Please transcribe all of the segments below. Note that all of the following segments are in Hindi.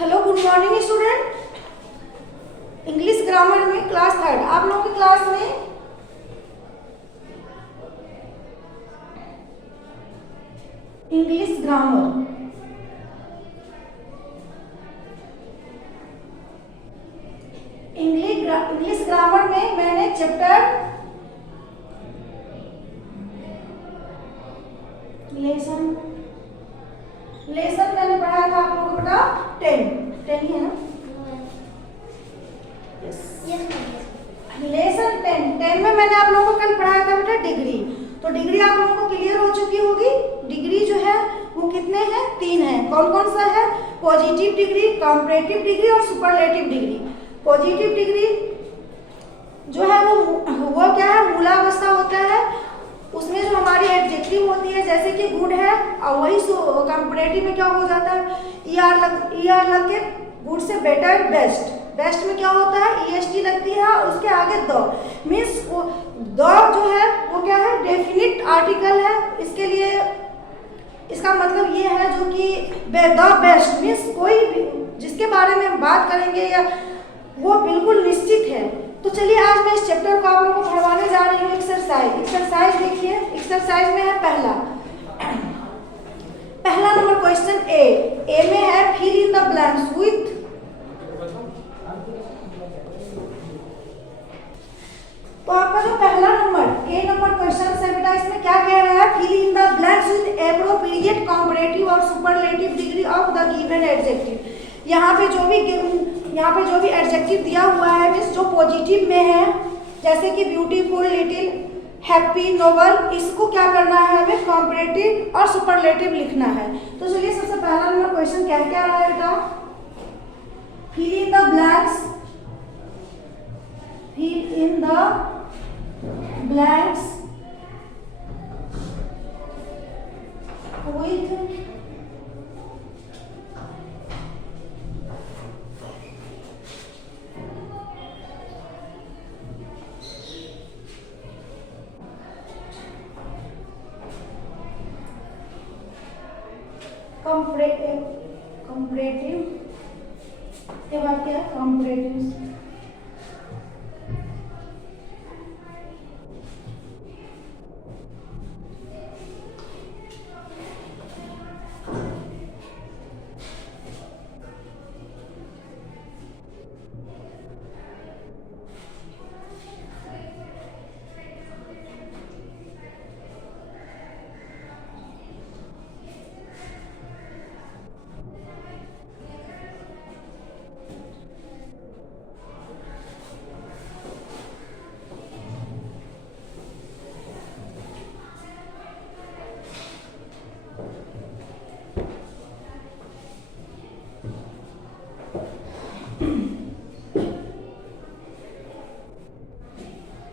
Hello, good morning student. English grammar में क्लास थर्ड, आप लोगों की क्लास में इंग्लिश ग्रामर इंग्लिश ग्रामर में मैंने चैप्टर लेसन मैंने पढ़ाया था आप लोगों को बेटा 10 ही है ना। लेसन 10 में मैंने आप लोगों को कल पढ़ाया था बेटा डिग्री। तो डिग्री आप लोगों को क्लियर हो चुकी होगी। डिग्री जो है वो कितने हैं? 3 है। कौन कौन सा है? पॉजिटिव डिग्री, कंपैरेटिव डिग्री और सुपरलेटिव डिग्री। पॉजिटिव डिग्री जो है वो क्या है? मूलावस्था होता है। उसमें जो हमारी एडजेक्टिव होती है जैसे कि गुड है, और वही कंपैरेटिव में क्या हो जाता है? ईआर लग के गुड से बेटर, बेस्ट। बेस्ट में क्या होता है? ईएसटी लगती है और उसके आगे द मीन्स द जो है वो क्या है? डेफिनिट आर्टिकल है। इसके लिए इसका मतलब ये है जो कि द बेस्ट मीन्स कोई भी जिसके बारे में हम बात करेंगे या वो बिल्कुल निश्चित है। तो चलिए आज मैं इस चैप्टर को आप लोगों को पढ़वाने जा रही हूँ। एक्सरसाइज देखिए। एक्सरसाइज में है पहला नंबर क्वेश्चन ए में है fill in the blanks with. तो आपका जो पहला नंबर ए नंबर क्वेश्चन है बेटा, इसमें क्या कह रहा है? Fill in the blanks with appropriate comparative और superlative degree of the given adjective. यहाँ पे जो भी एडजेक्टिव दिया हुआ है मीन्स जो पॉजिटिव में है जैसे कि ब्यूटीफुल, लिटिल, हैप्पी, नोबल, इसको क्या करना है? हमें कंपैरेटिव और सुपरलेटिव लिखना है। तो चलिए सबसे पहला नंबर क्वेश्चन क्या रहा है बेटा? Fill in the blanks with comparative, ये बात क्या है? comparative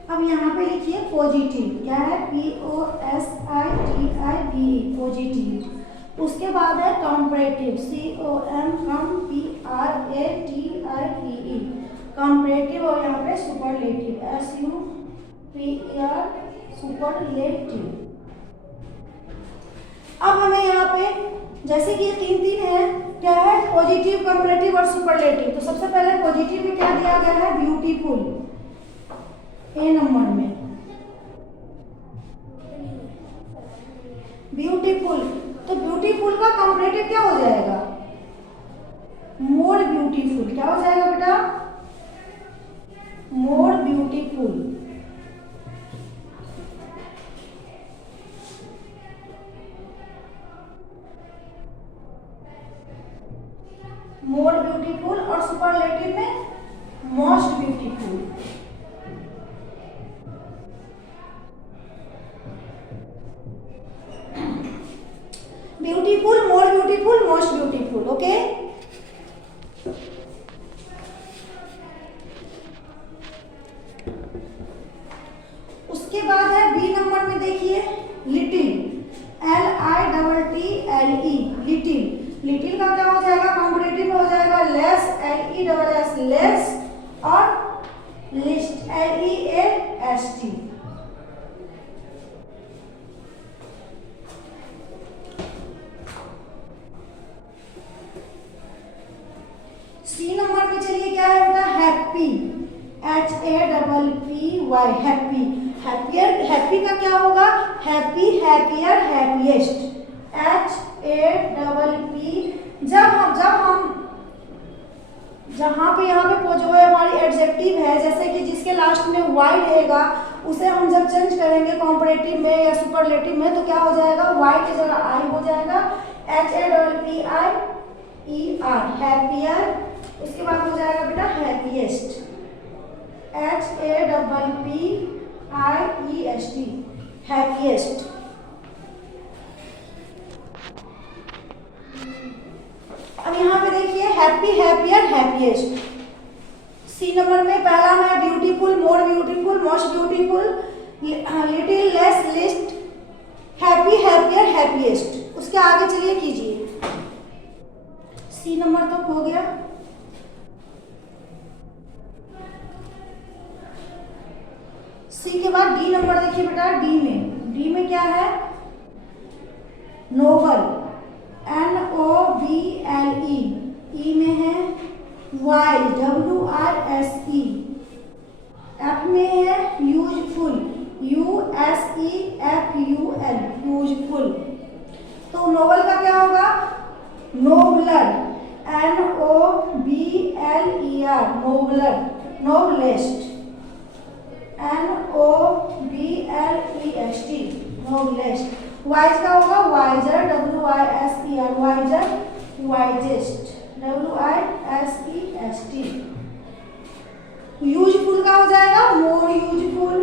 अब यहाँ पे लिखिए पॉजिटिव। क्या है? POSITIVE, positive. उसके बाद है कंपैरेटिव, COMPARATIVE, कंपैरेटिव। और यहाँ पे सुपरलेटिव, SUPER, सुपरलेटिव। अब हमें यहाँ पे जैसे कि ये 3 है, क्या है? पॉजिटिव, कंपैरेटिव और सुपरलेटिव। तो सबसे पहले पॉजिटिव में क्या दिया गया है? ब्यूटीफुल, ए नंबर में ब्यूटीफुल। तो ब्यूटीफुल का कंपैरेटिव क्या हो जाएगा? More beautiful. क्या हो जाएगा बेटा? More beautiful. More beautiful. और सुपरलेटिव में most beautiful. Beautiful, more beautiful, most beautiful. Okay. उसके बाद है बी नंबर में देखिए लिटिल, LITTLE, लिटिल। लिटिल का क्या हो जाएगा? कंपैरेटिव में हो जाएगा लेस, LESS, लेस। और list, LEAST। Happy, HAPPY, happy. Happier, happy का क्या होगा? Happy, happier, happiest, HAPP। जब हम जहाँ पे यहाँ पे जो है हमारी एडजेक्टिव है, जैसे कि जिसके लास्ट में वाई रहेगा, उसे हम जब चेंज करेंगे कॉम्परेटिव में या सुपरलेटिव में, तो क्या हो जाएगा? वाई की जगह आई हो जाएगा, HAPPIER, हैप्पियर। उसके बाद हो जाएगा बेटा हैप्पीएस्ट, HAPPIEST, हैप्पीएस्ट। अब यहाँ पे देखिए happy, happier, happiest. C number में पहला है beautiful, more beautiful, most beautiful, little, less, least, happy, happier, happiest. उसके आगे चलिए कीजिए। सी नंबर तक हो गया। सी के बाद डी नंबर देखिए बेटा। डी में क्या है? Nobel, NOBLE। ई में है वाइल्ड, WISE। एफ में है यूजफुल, USEFUL, यूजफुल। तो नोबल का क्या होगा? Nobler, NOBLER, nobler, noblest, NOBLEST, noblest. Wise का होगा wiser, WISER, wiser, wisest, WISEST। Useful का हो जाएगा मोर यूजफुल,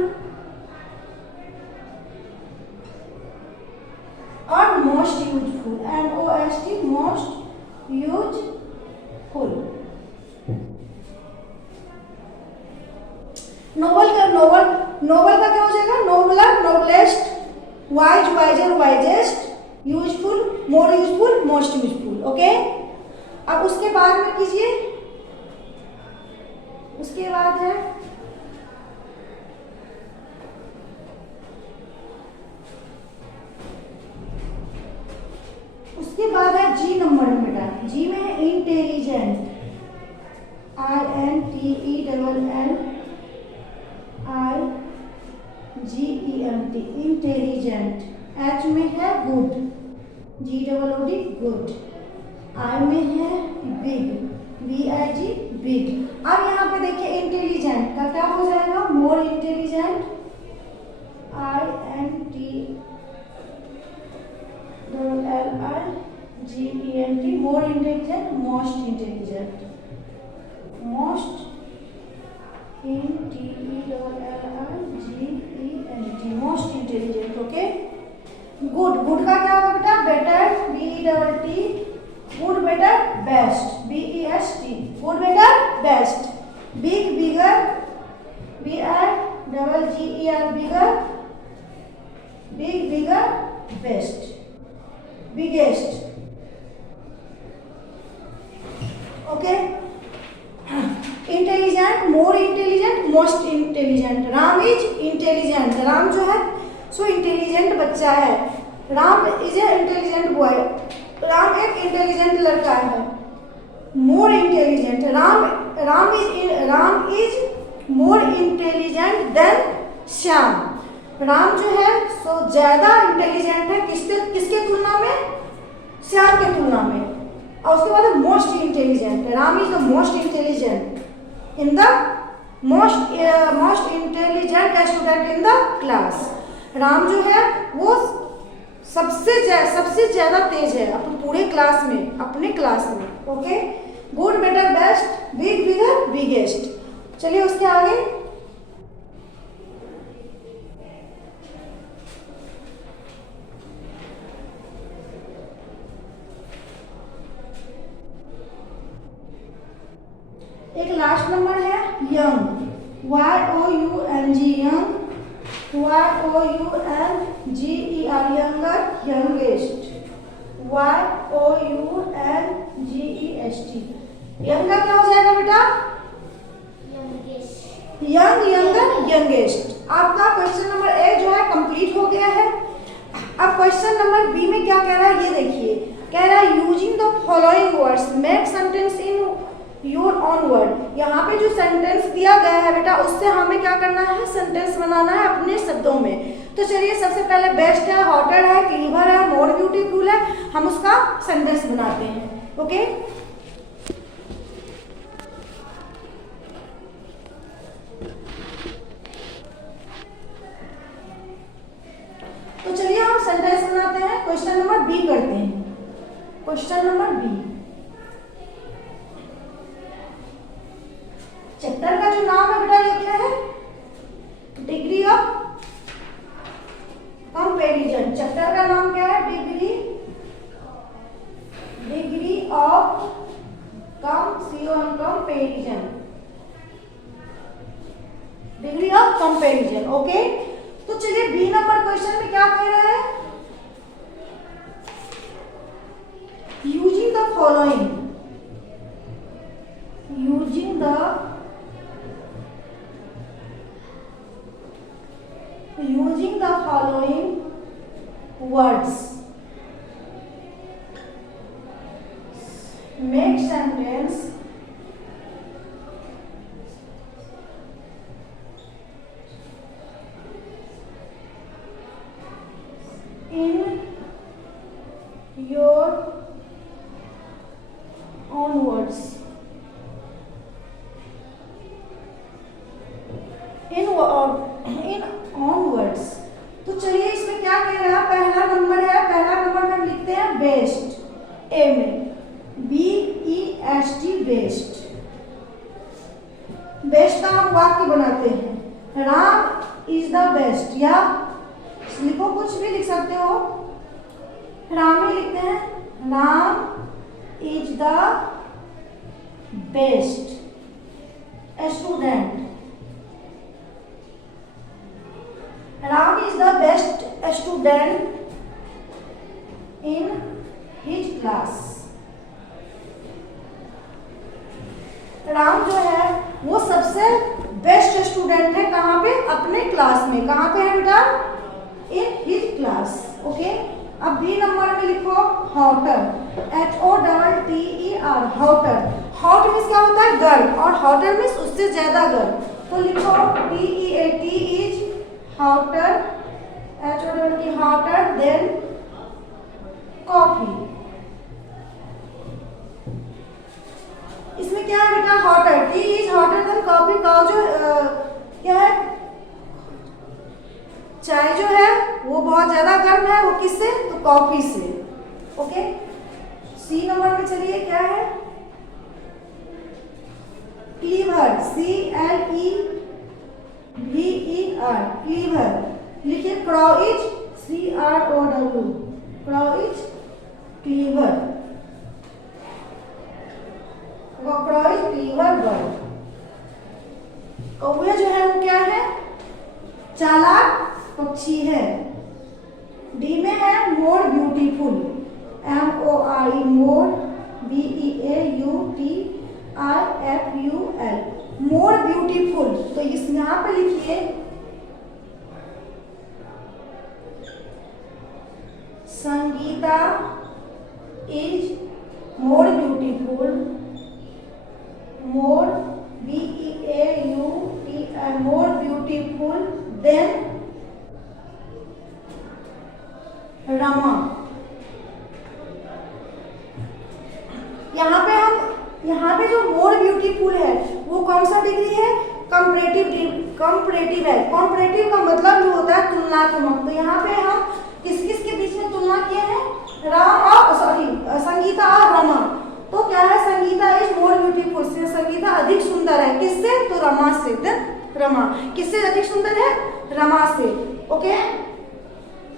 और most useful, MOST, most useful. Noble का क्या हो जाएगा? Nobler, noblest, wise, wiser, wisest, useful, more useful, most useful. Okay, अब उसके बाद में कीजिए। उसके बाद है जी नंबर में बेटा। जी में है इंटेलिजेंट, INTELLIGENT, इंटेलिजेंट। एच में है गुड, GOOD, गुड। आई में है बिग, BIG, बिग। अब यहाँ पे देखिए इंटेलिजेंट का क्या हो जाएगा? More intelligent, INTELLIGENT, more intelligent, most intelligent, most INTELLIGENT, most intelligent. Okay, good, good का क्या होगा बेटा? Better, BETT, good, better, best, BEST, good, better, best. Big, bigger, BIGGER, bigger, big, bigger, best, biggest. Okay, intelligent, more intelligent, most intelligent. Ram is intelligent, Ram जो है सो इंटेलिजेंट बच्चा है। Ram is a intelligent boy, Ram एक इंटेलिजेंट लड़का है। More intelligent, Ram is more intelligent than Shyam. Ram जो है सो ज्यादा इंटेलिजेंट है किसके तुलना में? श्याम के तुलना में। और उसके बाद most intelligent, Ram is the most intelligent in the most intelligent student in the class. Ram जो है वो सबसे ज्यादा तेज है अपने पूरे क्लास में, अपने क्लास में। Okay, good, better, best, big, bigger, biggest. चलिए उसके आगे। एक लास्ट नंबर है young, YOUNG, young, YOUNGER, younger, youngest, YOUNGEST। Young का क्या हो जाएगा बेटा? Young, younger, youngest. आपका क्वेश्चन नंबर 1 जो है कंप्लीट हो गया है। अब क्वेश्चन नंबर बी में क्या कह रहा है ये देखिए। कह रहा है using the following words make sentence in your own word. यहाँ पे जो सेंटेंस दिया गया है बेटा उससे हमें क्या करना है, सेंटेंस बनाना है अपने शब्दों में। तो चलिए सबसे पहले बेस्ट है, हॉटर है, क्लीवर है, मोर ब्यूटीफुल है, हम उसका सेंटेंस बनाते हैं। ओके, तो चलिए हम सेंटेंस बनाते हैं। क्वेश्चन नंबर बी करते हैं। क्वेश्चन नंबर बी, चैप्टर का जो नाम है बेटा ये क्या है, डिग्री ऑफ कंपैरिजन। चैप्टर का नाम क्या है, degree of comparison, degree of comparison. Okay, तो चलिए बी नंबर क्वेश्चन में क्या कह रहा है, using the following, using the following words, make sentence in your own words, in own words। तो चलिए इसमें क्या कह रहा है, पहला नंबर है, पहला नंबर में हम लिखते हैं बेस्ट, ए में BEST, बेस्ट। बेस्ट का हम वाक्य बनाते हैं, राम इज द बेस्ट, या लिखो कुछ भी लिख सकते हो, राम ही लिखते हैं, Ram is the best student, Ram is the best student in his class। Ram जो है वो सबसे बेस्ट स्टूडेंट है, कहाँ पे, अपने क्लास में। कहाँ पे है बेटा, इन हिज क्लास। ओके, अब बी नंबर में लिखो hotter, HOTTER, hotter. Hot means क्या होता है, गर्म, और हॉटर मीन्स उससे ज्यादा गर्म। तो लिखो DEAT is hotter, HOT, hotter than coffee। इसमें क्या है बेटा, hotter, T is hotter than coffee। का जो क्या है, चाय जो है वो बहुत ज्यादा गर्म है, वो किससे, तो कॉफी से। ओके, सी नंबर में चलिए क्या है, क्लीवर, CLEVER, क्लीवर। लिखिए crow is CROW, crow is clever, crow is clever bird. कौवे जो है वो क्या है, चालाक पक्षी है। डी में है मोर ब्यूटीफुल, MORE, मोर, BEAUTIFUL, मोर ब्यूटीफुल। तो इस यहाँ पे लिखिए Sangeeta is more beautiful, more BEAUTI, more beautiful then Rama. यहाँ पे जो मोर ब्यूटीफुल है वो कौन सा डिग्री है, कंपैरेटिव है। कंपैरेटिव का मतलब ये होता है तुलनात्मक। तो यहाँ पे हम किस किस के बीच में तुलना किए हैं, संगीता और रमा। तो क्या है, संगीता इज मोर ब्यूटीफुल, से संगीता अधिक सुंदर है, किससे, तो रमा से। रमा किससे अधिक सुंदर है, रमा से। ओके,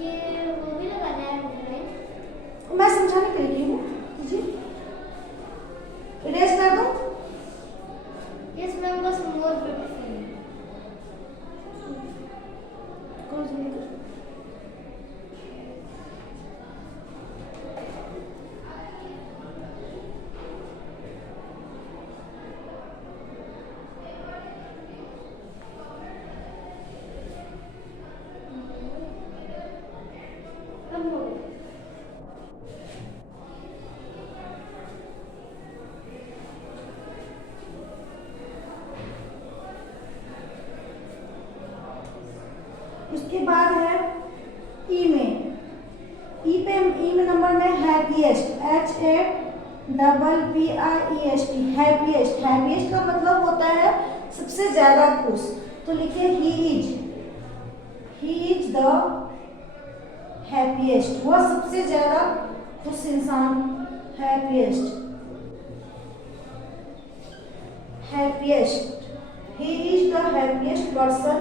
ये वो भी लगाना है, मैं समझाने के लिए हूँ जी, इरेज कर दूं। यस मैम, बस मोर ब्यूटीफुल कौन सा लिखा? उसके बाद है ई में, ई में नंबर में हैप्पीएस्ट, HAPPIEST, हैप्पीएस्ट। हैप्पीएस्ट का मतलब होता है सबसे ज्यादा खुश। तो लिखिए ही इज द हैप्पीएस्ट, वह सबसे ज्यादा खुश इंसान, happiest, he is the happiest person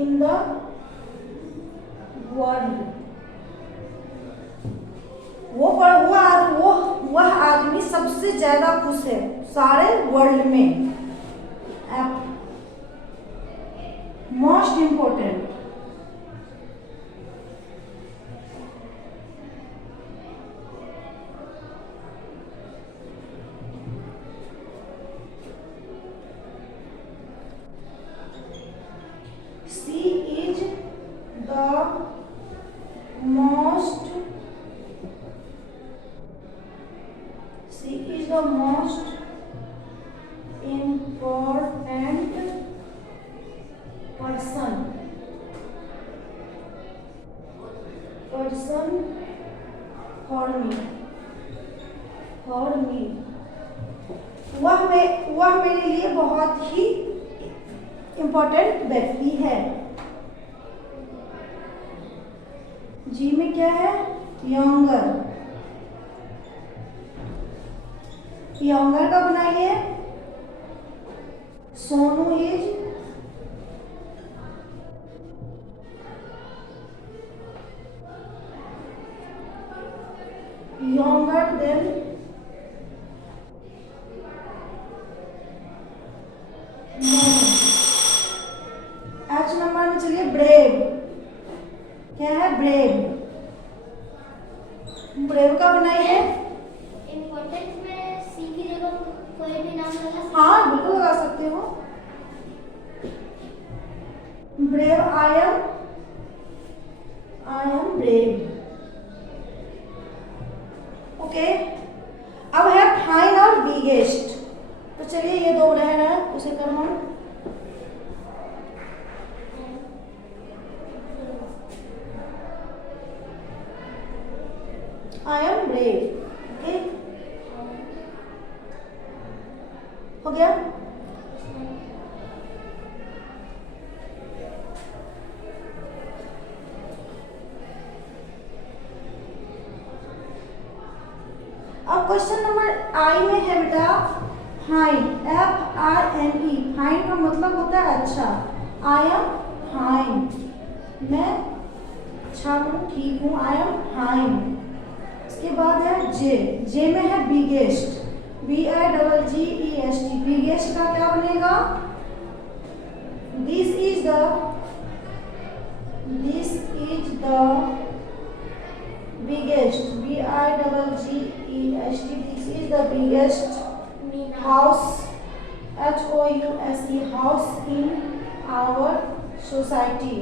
in the world। वह आदमी सबसे ज्यादा खुश है सारे वर्ल्ड में। Most important, she is the most important person for me। वह मेरे लिए बहुत ही इम्पोर्टेंट व्यक्ति है। जी में क्या है, यंगर, यंगर का बनाइए, Sonu is younger than H number में चलिए ब्रेव, क्या है ब्रेव, ब्रेव का बनाइए। इम्पोर्टेंट में सी की जगह कोई भी नाम लगा सकते हैं? हाँ बिल्कुल लगा सकते हो। Brave, I am brave. Okay, अब है फाइन और बिगेस्ट। तो चलिए ये दो रह रहा है, उसे करो हम। आई एम ब्रेव, ओके हो गया। अब क्वेश्चन नंबर आई में है बेटा फाइन, FINE। फाइन का मतलब होता है अच्छा। आई एम फाइन, मैं अच्छा हूँ, ठीक हूँ, आई एम फाइन। इसके बाद है जे में है बिगेस्ट, BIGGEST। बिगेस्ट का क्या बनेगा, this is the biggest, BIGGEST, this is the biggest house, HOUSE, house in our society।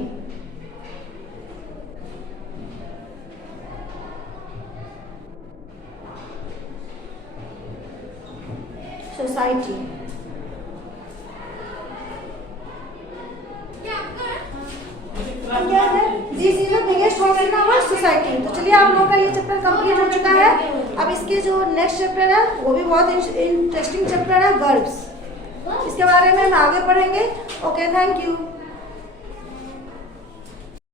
Society क्या है, this is the biggest house in our society. तो चलिए आप लोगों का ये चैप्टर कंप्लीट हो चुका है। अब इसके जो नेक्स्ट चैप्टर है वो भी बहुत इंटरेस्टिंग चैप्टर है, वर्ब्स। इसके बारे में हम आगे पढ़ेंगे। Okay, thank you.